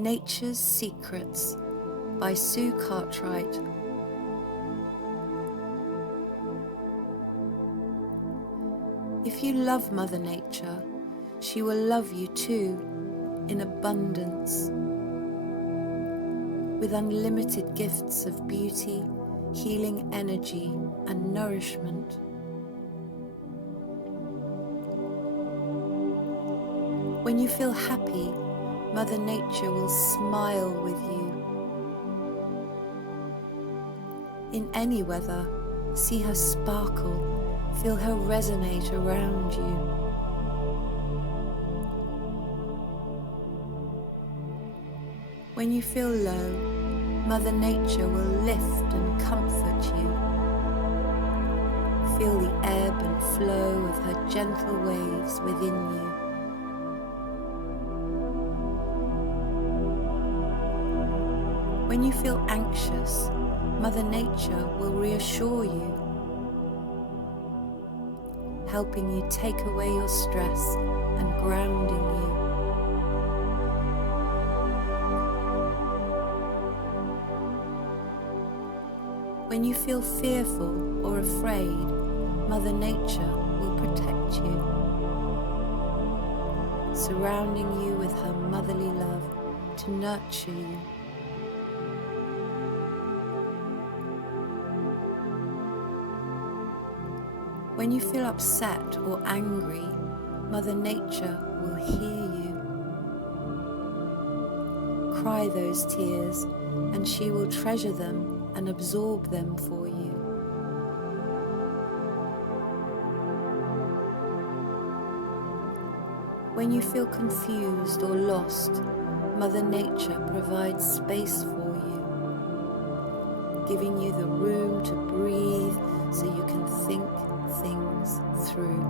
Nature's Secrets by Sue Cartwright. If you love Mother Nature, she will love you too, in abundance, with unlimited gifts of beauty, healing energy, and nourishment. When you feel happy, Mother Nature will smile with you. In any weather, see her sparkle, feel her resonate around you. When you feel low, Mother Nature will lift and comfort you. Feel the ebb and flow of her gentle waves within you. When you feel anxious, Mother Nature will reassure you, helping you take away your stress and grounding you. When you feel fearful or afraid, Mother Nature will protect you, surrounding you with her motherly love to nurture you. When you feel upset or angry, Mother Nature will hear you. Cry those tears, and she will treasure them and absorb them for you. When you feel confused or lost, Mother Nature provides space for you, giving you the room to breathe so you can think things through.